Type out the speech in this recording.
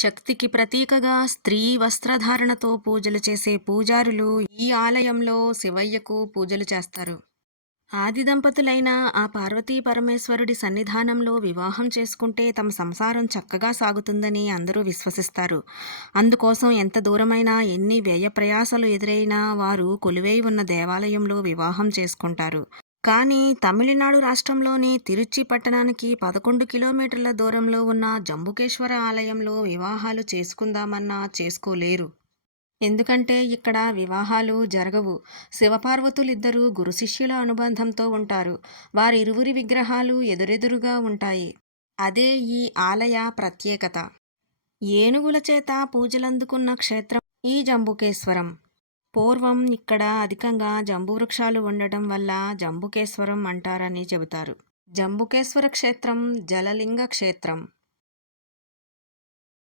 శక్తికి ప్రతీకగా స్త్రీ వస్త్రధారణతో పూజలు చేసే పూజారులు ఈ ఆలయంలో శివయ్యకు పూజలు చేస్తారు. ఆది దంపతులైన ఆ పార్వతీ పరమేశ్వరుడి సన్నిధానంలో వివాహం చేసుకుంటే తమ సంసారం చక్కగా సాగుతుందని అందరూ విశ్వసిస్తారు. అందుకోసం ఎంత దూరమైనా ఎన్ని వ్యయ ప్రయాసలు ఎదురైనా వారు కొలువై ఉన్న దేవాలయంలో వివాహం చేసుకుంటారు. కానీ తమిళనాడు రాష్ట్రంలోని తిరుచి పట్టణానికి 11 కిలోమీటర్ల దూరంలో ఉన్న జంబుకేశ్వర ఆలయంలో వివాహాలు చేసుకుందామన్నా చేసుకోలేరు. ఎందుకంటే ఇక్కడ వివాహాలు జరగవు. శివపార్వతులిద్దరూ గురు శిష్యుల అనుబంధంతో ఉంటారు. వారిరువురి విగ్రహాలు ఎదురెదురుగా ఉంటాయి. అదే ఈ ఆలయ ప్రత్యేకత. ఏనుగుల చేత పూజలందుకున్న క్షేత్రం ఈ జంబుకేశ్వరం. పూర్వం ఇక్కడ అధికంగా జంబు వృక్షాలు ఉండటం వల్ల జంబుకేశ్వరం అంటారని చెబుతారు. జంబుకేశ్వర క్షేత్రం జలలింగ క్షేత్రం.